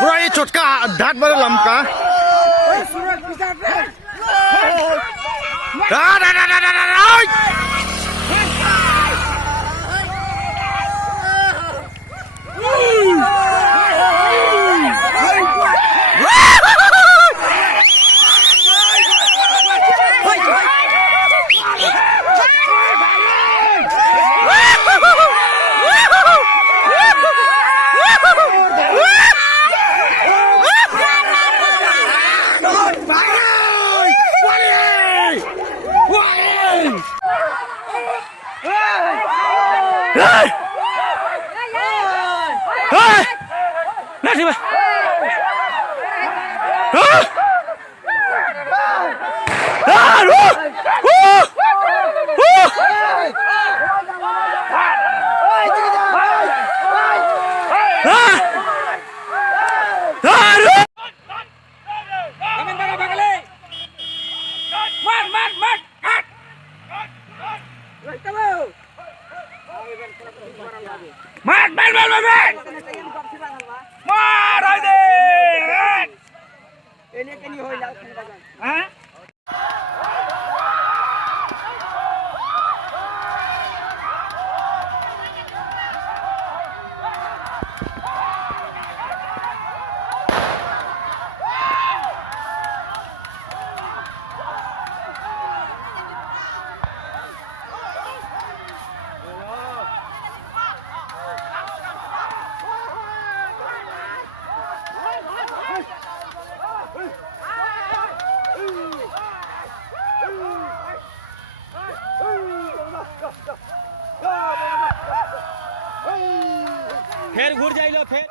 पूरा ये चोटका ढाट बड़ा लमका फिर घुर जाइलो फिर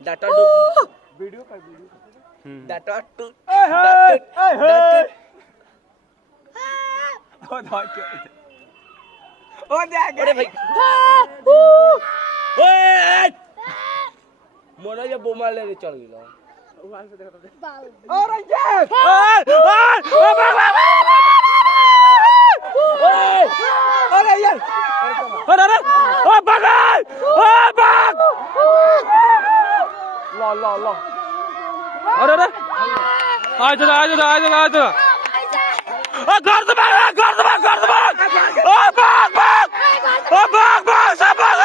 डाटा वीडियो का वीडियो डाटा टू ओ अरे भाई ओए मोना ये बोमा ले चल गेलो और रंजीत अरे यार अरे ओ भाग ओ भाग ला ला ला अरे अरे आ जा घर से भाग ओ भाग सब भाग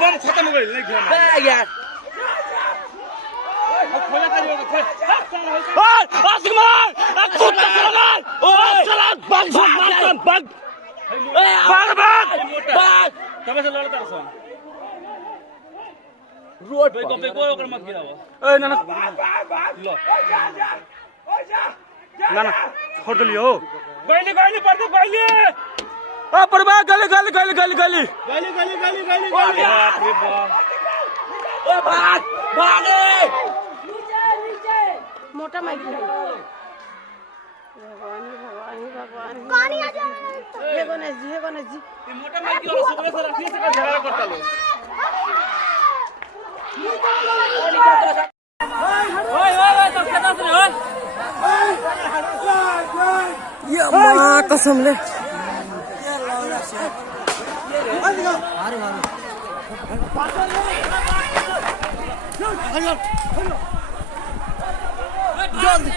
बम खत्म हो गई नहीं यार खोला करियो खोल आसमान कुत्ता सलाम ओ सलाम भाग तबे से लड़ कर सो रोड पे को ओकर मत गिराओ ए ना लो ना छोड़ दियो गइली पर दे गइली ओ परबा गली बाप रे बाप ओ भागे मोटा माइक भगवान कहानी आ जाए हे गणेश जी ये मोटा माइक वाला सुबह से रखने से झगड़ा करता लो ओए तो कहता सुन ओए ये मां कसम ले जल्दी